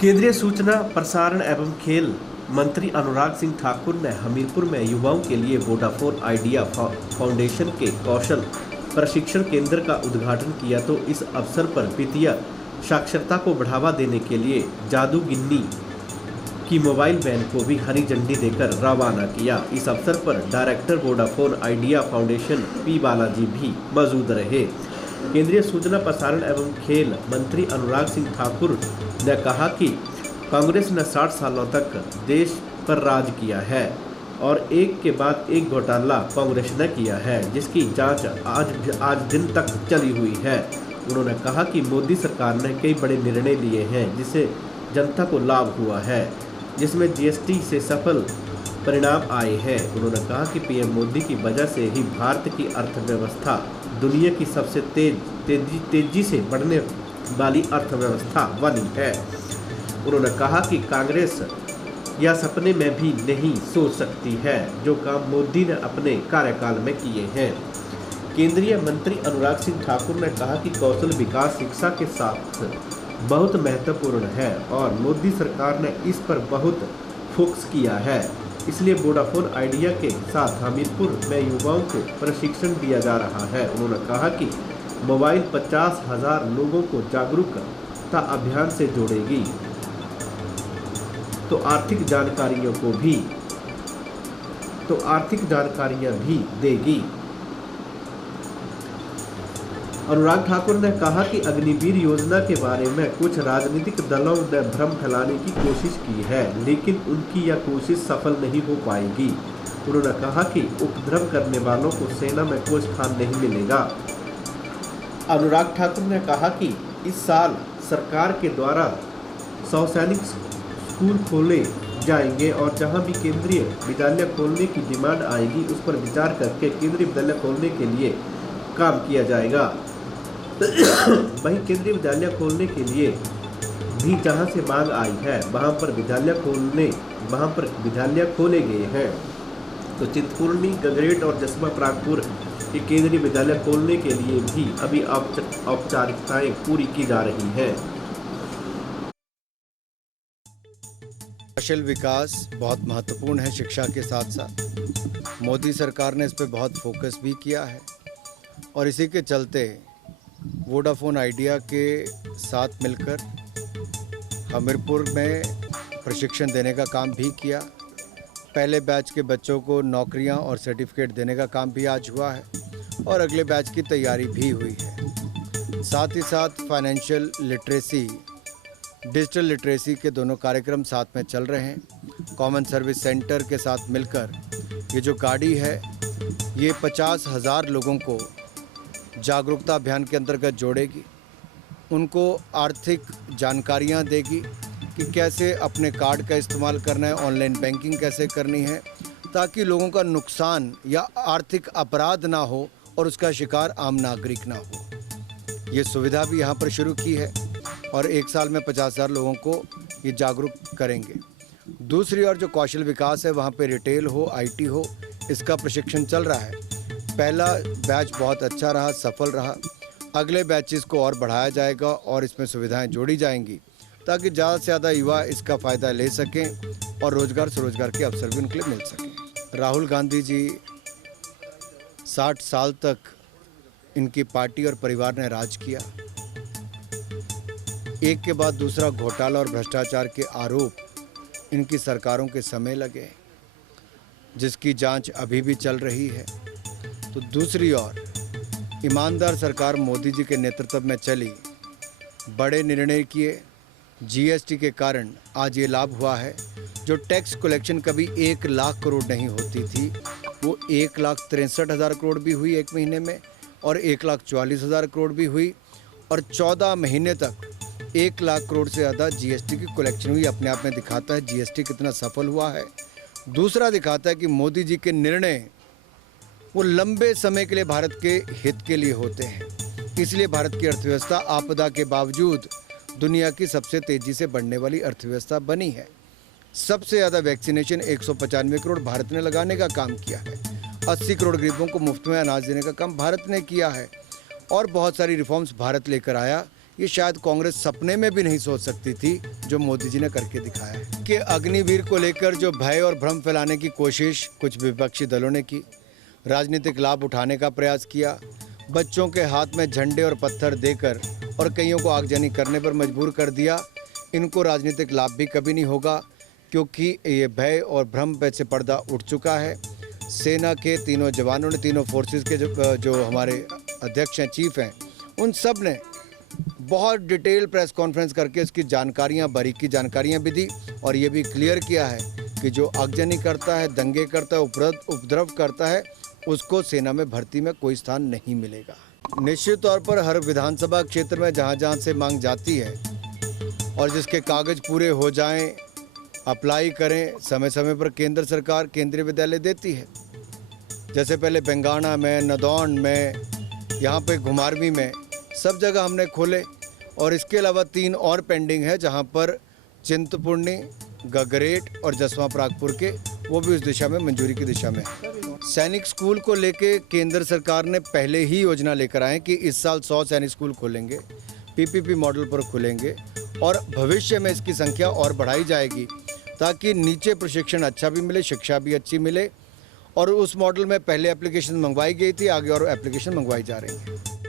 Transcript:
केंद्रीय सूचना प्रसारण एवं खेल मंत्री अनुराग सिंह ठाकुर ने हमीरपुर में युवाओं के लिए वोडाफोन आइडिया फाउंडेशन के कौशल प्रशिक्षण केंद्र का उद्घाटन किया। तो इस अवसर पर वित्तीय साक्षरता को बढ़ावा देने के लिए जादूगिन्नी की मोबाइल वैन को भी हरी झंडी देकर रवाना किया। इस अवसर पर director Vodafone idea foundation P Balaji भी मौजूद रहे। केंद्रीय सूचना प्रसारण एवं खेल मंत्री अनुराग सिंह ठाकुर ने कहा कि कांग्रेस ने 60 सालों तक देश पर राज किया है और एक के बाद एक घोटाला कांग्रेस ने किया है, जिसकी जांच आज दिन तक चली हुई है। उन्होंने कहा कि मोदी सरकार ने कई बड़े निर्णय लिए हैं जिससे जनता को लाभ हुआ है, जिसमें जीएसटी से सफल परिणाम आए हैं। उन्होंने कहा कि पीएम मोदी की वजह से ही भारत की अर्थव्यवस्था दुनिया की सबसे तेजी से बढ़ने वाली अर्थव्यवस्था बनी है। उन्होंने कहा कि कांग्रेस यह सपने में भी नहीं सोच सकती है जो काम मोदी ने अपने कार्यकाल में किए हैं। केंद्रीय मंत्री अनुराग सिंह ठाकुर ने कहा कि कौशल विकास शिक्षा के साथ बहुत महत्वपूर्ण है और मोदी सरकार ने इस पर बहुत फोकस किया है। इसलिए वोडाफोन आइडिया के साथ हमीरपुर में युवाओं को प्रशिक्षण दिया जा रहा है। उन्होंने कहा कि मोबाइल 50,000 लोगों को जागरूकता अभियान से जोड़ेगी तो आर्थिक जानकारियां भी देगी। अनुराग ठाकुर ने कहा कि अग्निवीर योजना के बारे में कुछ राजनीतिक दलों ने भ्रम फैलाने की कोशिश की है, लेकिन उनकी यह कोशिश सफल नहीं हो पाएगी। उन्होंने कहा कि उपद्रव करने वालों को सेना में कोई स्थान नहीं मिलेगा। अनुराग ठाकुर ने कहा कि इस साल सरकार के द्वारा 100 सैनिक स्कूल खोले जाएंगे और जहां भी केंद्रीय विद्यालय खोलने की डिमांड आएगी उस पर विचार करके केंद्रीय विद्यालय खोलने के लिए काम किया जाएगा। वहीं केंद्रीय विद्यालय खोलने के लिए भी जहां से मांग आई है वहां पर विद्यालय खोले गए हैं। तो चिंतपूर्णी, गगरेट और जसवा परागपुर के केंद्रीय विद्यालय खोलने के लिए भी अभी औपचारिकताएं पूरी की जा रही हैं। कौशल विकास बहुत महत्वपूर्ण है शिक्षा के साथ साथ। मोदी सरकार ने इस पर बहुत फोकस भी किया है और इसी के चलते वोडाफोन आइडिया के साथ मिलकर हमीरपुर में प्रशिक्षण देने का काम भी किया। पहले बैच के बच्चों को नौकरियां और सर्टिफिकेट देने का काम भी आज हुआ है और अगले बैच की तैयारी भी हुई है। साथ ही साथ फाइनेंशियल लिटरेसी, डिजिटल लिटरेसी के दोनों कार्यक्रम साथ में चल रहे हैं। कॉमन सर्विस सेंटर के साथ मिलकर ये जो गाड़ी है ये 50,000 लोगों को जागरूकता अभियान के अंतर्गत जोड़ेगी, उनको आर्थिक जानकारियां देगी कि कैसे अपने कार्ड का इस्तेमाल करना है, ऑनलाइन बैंकिंग कैसे करनी है, ताकि लोगों का नुकसान या आर्थिक अपराध ना हो और उसका शिकार आम नागरिक ना हो। ये सुविधा भी यहाँ पर शुरू की है और एक साल में 50,000 लोगों को ये जागरूक करेंगे। दूसरी ओर जो कौशल विकास है वहाँ पे रिटेल हो, आईटी हो, इसका प्रशिक्षण चल रहा है। पहला बैच बहुत अच्छा रहा, सफल रहा। अगले बैचेस को और बढ़ाया जाएगा और इसमें सुविधाएं जोड़ी जाएंगी ताकि ज़्यादा से ज़्यादा युवा इसका फ़ायदा ले सकें और रोज़गार स्वरोजगार के अवसर भी उनके लिए मिल सकें। राहुल गांधी जी 60 साल तक इनकी पार्टी और परिवार ने राज किया। एक के बाद दूसरा घोटाला और भ्रष्टाचार के आरोप इनकी सरकारों के समय लगे, जिसकी जांच अभी भी चल रही है। तो दूसरी ओर ईमानदार सरकार मोदी जी के नेतृत्व में चली, बड़े निर्णय किए। जीएसटी के कारण आज ये लाभ हुआ है। जो टैक्स कलेक्शन कभी 1 लाख करोड़ नहीं होती थी वो 1,63,000 करोड़ भी हुई एक महीने में और 1,44,000 करोड़ भी हुई और 14 महीने तक 1 लाख करोड़ से ज़्यादा जीएसटी की कलेक्शन हुई। अपने आप में दिखाता है जीएसटी कितना सफल हुआ है। दूसरा दिखाता है कि मोदी जी के निर्णय वो लंबे समय के लिए भारत के हित के लिए होते हैं। इसलिए भारत की अर्थव्यवस्था आपदा के बावजूद दुनिया की सबसे तेज़ी से बढ़ने वाली अर्थव्यवस्था बनी है। सबसे ज़्यादा वैक्सीनेशन 195 करोड़ भारत ने लगाने का काम किया है 80 करोड़ गरीबों को मुफ्त में अनाज देने का काम भारत ने किया है और बहुत सारी रिफॉर्म्स भारत लेकर आया। ये शायद कांग्रेस सपने में भी नहीं सोच सकती थी जो मोदी जी ने करके दिखाया है। कि अग्निवीर को लेकर जो भय और भ्रम फैलाने की कोशिश कुछ विपक्षी दलों ने की, राजनीतिक लाभ उठाने का प्रयास किया, बच्चों के हाथ में झंडे और पत्थर देकर और कईयों को आगजनी करने पर मजबूर कर दिया। इनको राजनीतिक लाभ भी कभी नहीं होगा क्योंकि ये भय और भ्रम पे से पर्दा उठ चुका है। सेना के तीनों जवानों ने, तीनों फोर्सेस के जो हमारे अध्यक्ष हैं, चीफ हैं, उन सब ने बहुत डिटेल प्रेस कॉन्फ्रेंस करके इसकी जानकारियाँ, बारीकी जानकारियाँ भी दी और ये भी क्लियर किया है कि जो आगजनी करता है, दंगे करता है, उपद्रव करता है, उसको सेना में भर्ती में कोई स्थान नहीं मिलेगा। निश्चित तौर पर हर विधानसभा क्षेत्र में जहाँ जहाँ से मांग जाती है और जिसके कागज पूरे हो जाएं, अप्लाई करें, समय समय पर केंद्र सरकार केंद्रीय विद्यालय देती है। जैसे पहले बेंगाना में, नदौन में, यहाँ पे घुमारवी में, सब जगह हमने खोले और इसके अलावा 3 और पेंडिंग है जहाँ पर चिंतपूर्णी, गगरेट और जसवां परागपुर के, वो भी उस दिशा में मंजूरी की दिशा में है। सैनिक स्कूल को लेके केंद्र सरकार ने पहले ही योजना लेकर आए कि इस साल 100 सैनिक स्कूल खोलेंगे, पीपीपी मॉडल पर खुलेंगे और भविष्य में इसकी संख्या और बढ़ाई जाएगी ताकि नीचे प्रशिक्षण अच्छा भी मिले, शिक्षा भी अच्छी मिले। और उस मॉडल में पहले एप्लीकेशन मंगवाई गई थी, आगे और एप्लीकेशन मंगवाई जा रही है।